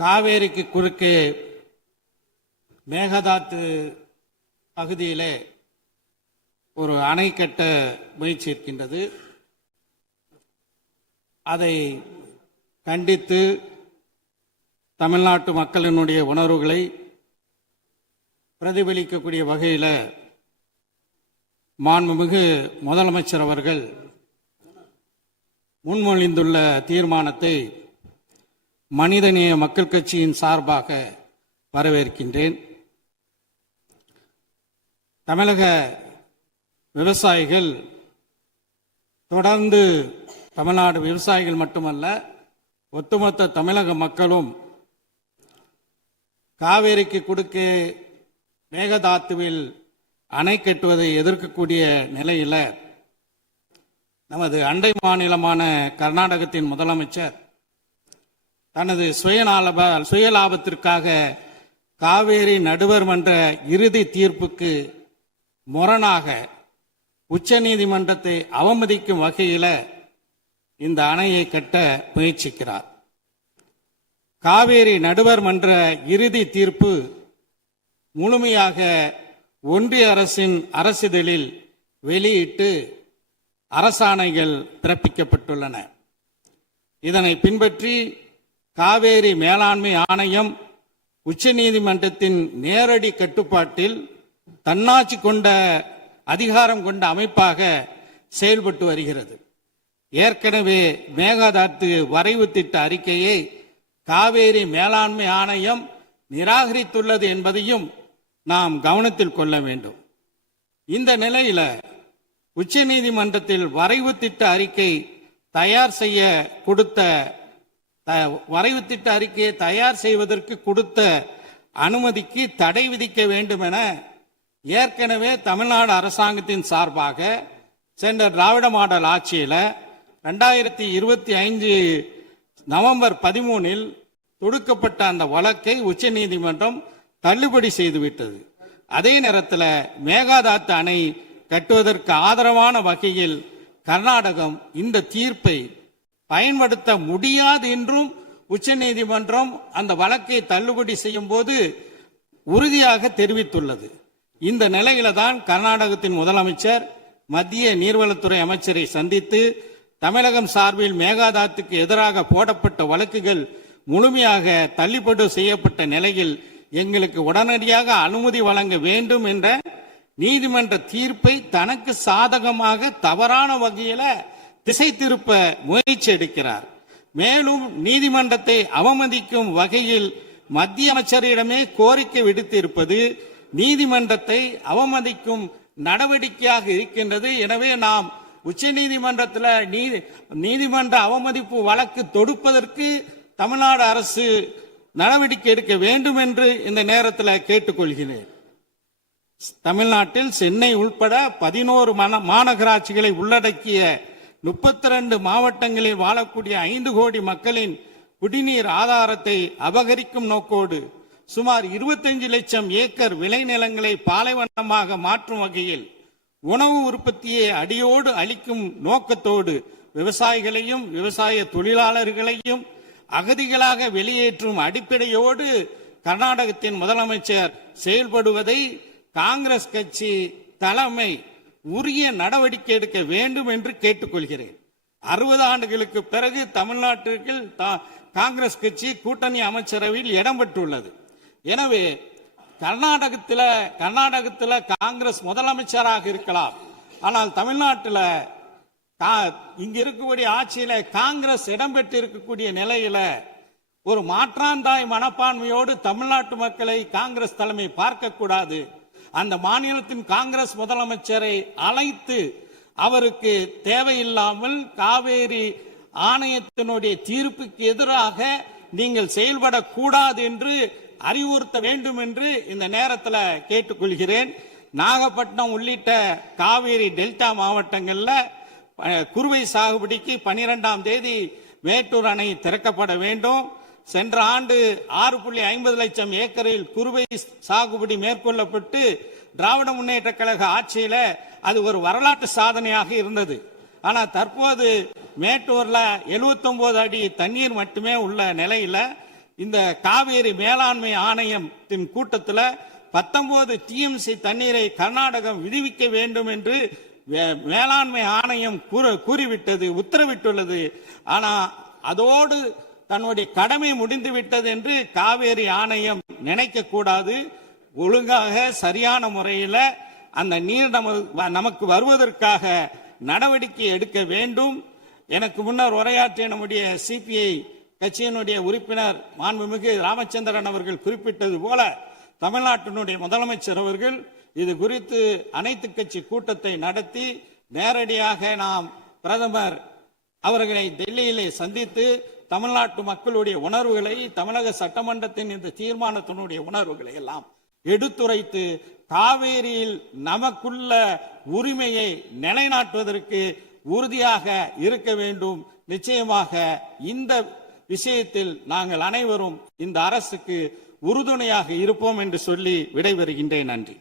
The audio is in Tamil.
காவேரிக்கு குறுக்கே மேகதாத்து பகுதியிலே ஒரு அணை கட்ட முயற்சி இருக்கின்றது. அதை கண்டித்து தமிழ்நாட்டு மக்களினுடைய உணர்வுகளை பிரதிபலிக்கக்கூடிய வகையில் மாண்புமிகு முதலமைச்சர் அவர்கள் முன்மொழிந்துள்ள தீர்மானத்தை மனிதநேய மக்கள் கட்சியின் சார்பாக வரவேற்கின்றேன். தமிழக விவசாயிகள் தொடர்ந்து, தமிழ்நாடு விவசாயிகள் மட்டுமல்ல, ஒட்டுமொத்த தமிழக மக்களும் காவேரிக்கு குறுக்கே மேகதாத்துவில் அணை கட்டுவதை எதிர்க்கக்கூடிய நிலையில் நமது அண்டை மாநிலமான கர்நாடகத்தின் முதலமைச்சர் தனது சுயலாபத்திற்காக காவேரி நடுவர் மன்ற இறுதி தீர்ப்புக்கு முரணாக உச்சநீதிமன்றத்தை அவமதிக்கும் வகையில் இந்த அணையை கட்ட முயற்சிக்கிறார். காவேரி நடுவர் மன்ற இறுதி தீர்ப்பு முழுமையாக ஒன்றிய அரசின் அரசிதழில் வெளியிட்டு அரசாணைகள் பிறப்பிக்கப்பட்டுள்ளன. இதனை பின்பற்றி காவேரி மேலாண்மை ஆணையம் உச்சநீதிமன்றத்தின் நேரடி கட்டுப்பாட்டில் தன்னாட்சி கொண்ட அதிகாரம் கொண்ட அமைப்பாக செயல்பட்டு வருகிறது. ஏற்கனவே மேகதாத்து வரைவு திட்ட அறிக்கையை காவேரி மேலாண்மை ஆணையம் நிராகரித்துள்ளது என்பதையும் நாம் கவனத்தில் கொள்ள வேண்டும். இந்த நிலையில உச்சநீதிமன்றத்தில் வரைவு திட்ட அறிக்கை தயார் செய்ய கொடுத்த வரைவு திட்ட அறிக்கையை தயார் செய்வதற்கு கொடுத்த அனுமதிக்கு தடை விதிக்க வேண்டும் என ஏற்கனவே தமிழ்நாடு அரசாங்கத்தின் சார்பாக சென்ற திராவிட மாடல் ஆட்சியில 2025 நவம்பர் 13 தொடுக்கப்பட்ட அந்த வழக்கை உச்சநீதிமன்றம் தள்ளுபடி செய்துவிட்டது. அதே நேரத்தில் மேகதாத்து அணை கட்டுவதற்கு ஆதரவான வகையில் கர்நாடகம் இந்த தீர்ப்பை பயன்படுத்த முடியாது என்றும் உச்சநீதிமன்றம் அந்த வழக்கை தள்ளுபடி செய்யும் போது உறுதியாக தெரிவித்துள்ளது. இந்த நிலையில தான் கர்நாடகத்தின் முதலமைச்சர் மத்திய நீர்வளத்துறை அமைச்சரை சந்தித்து தமிழகம் சார்பில் மேகதாத்துக்கு எதிராக போடப்பட்ட வழக்குகள் முழுமையாக தள்ளுபடி செய்யப்பட்ட நிலையில் எங்களுக்கு உடனடியாக அனுமதி வழங்க வேண்டும் என்ற நீதிமன்ற தீர்ப்பை தனக்கு சாதகமாக தவறான வகையில திசை திருப்ப முயற்சி எடுக்கிறார். மேலும் நீதிமன்றத்தை அவமதிக்கும் வகையில் மத்திய அமைச்சரிடமே கோரிக்கை விடுத்திருப்பது நீதிமன்றத்தை அவமதிக்கும் நடவடிக்கையாக இருக்கின்றது. எனவே நாம் உச்ச நீதிமன்றத்தில் நீதிமன்ற அவமதிப்பு வழக்கு தொடுப்பதற்கு தமிழ்நாடு அரசு நடவடிக்கை எடுக்க வேண்டும் என்று இந்த நேரத்தில் கேட்டுக்கொள்கிறேன். தமிழ்நாட்டில் சென்னை உள்பட 11 மாநகராட்சிகளை உள்ளடக்கிய 32 மாவட்டங்களில் வாழக்கூடிய 5 கோடி மக்களின் குடிநீர் ஆதாரத்தை அபகரிக்கும் நோக்கோடு சுமார் 25 லட்சம் ஏக்கர் விளைநிலங்களை பாலைவனமாக மாற்றும் வகையில் உணவு உற்பத்தியை அடியோடு அளிக்கும் நோக்கத்தோடு விவசாயிகளையும் விவசாய தொழிலாளர்களையும் அகதிகளாக வெளியேற்றும் அடிப்படையோடு கர்நாடகத்தின் முதலமைச்சர் செயல்படுவதை காங்கிரஸ் கட்சி தலைமை உரிய நடவடிக்கை எடுக்க வேண்டும் என்று கேட்டுக்கொள்கிறேன். 60 ஆண்டுகளுக்கு பிறகு தமிழ்நாட்டிற்கு காங்கிரஸ் கட்சி கூட்டணி அமைச்சரவையில் இடம்பெற்றுள்ளது. எனவே கர்நாடகத்தில் காங்கிரஸ் முதலமைச்சராக இருக்கலாம், ஆனால் தமிழ்நாட்டில் இங்க இருக்கக்கூடிய ஆட்சியில காங்கிரஸ் இடம்பெற்று இருக்கக்கூடிய நிலையில ஒரு மாற்றாந்தாய் மனப்பான்மையோடு தமிழ்நாட்டு மக்களை காங்கிரஸ் தலைமை பார்க்க கூடாது. அந்த மாநிலத்தின் காங்கிரஸ் முதலமைச்சரை அழைத்து அவருக்கு தேவையில்லாமல் காவேரி ஆணையத்தினுடைய தீர்ப்புக்கு எதிராக நீங்கள் செயல்படக்கூடாது என்று அறிவுறுத்த வேண்டும் என்று இந்த நேரத்தில் கேட்டுக்கொள்கிறேன். நாகப்பட்டினம் உள்ளிட்ட காவேரி டெல்டா மாவட்டங்கள்ல குறுவை சாகுபடிக்கு 12ஆம் தேதி மேட்டூர் அணை திறக்கப்பட வேண்டும். சென்ற ஆண்டு 6.50 லட்சம் ஏக்கரில் குறுவை சாகுபடி மேற்கொள்ளப்பட்டு திராவிட முன்னேற்ற கழக ஆட்சியில அது ஒரு வரலாற்று சாதனையாக இருந்தது. ஆனா தற்போது மேட்டூர்ல 79 அடி தண்ணீர் மட்டுமே உள்ள நிலையில இந்த காவேரி மேலாண்மை ஆணையத்தின் கூட்டத்தில் 19 டிஎம்சி தண்ணீரை கர்நாடகம் விடுவிக்க வேண்டும் என்று மேலாண்மை ஆணையம் கூறிவிட்டது, உத்தரவிட்டுள்ளது. ஆனா அதோடு தன்னுடைய கடமை முடிந்து விட்டது என்று காவேரி ஆணையம் நினைக்க கூடாது. ஒழுங்காக சரியான முறையில் அந்த நீர் நமக்கு வருவதற்காக நடவடிக்கை எடுக்க வேண்டும். எனக்கு முன்னர் உரையாற்றிய நம்முடைய சிபிஐ கட்சியினுடைய உறுப்பினர் மாண்புமிகு ராமச்சந்திரன் அவர்கள் குறிப்பிட்டது போல தமிழ்நாட்டினுடைய முதலமைச்சர் அவர்கள் இது குறித்து அனைத்து கட்சி கூட்டத்தை நடத்தி நேரடியாக நாம் பிரதமர் அவர்களை டெல்லியிலே சந்தித்து தமிழ்நாட்டு மக்களுடைய உணர்வுகளை, தமிழக சட்டமன்றத்தின் இந்த தீர்மானத்தினுடைய உணர்வுகளை எல்லாம் எடுத்துரைத்து காவேரியில் நமக்குள்ள உரிமையை நிலைநாட்டுவதற்கு உறுதியாக இருக்க வேண்டும். நிச்சயமாக இந்த விஷயத்தில் நாங்கள் அனைவரும் இந்த அரசுக்கு உறுதுணையாக இருப்போம் என்று சொல்லி விடைபெறுகின்றேன். நன்றி.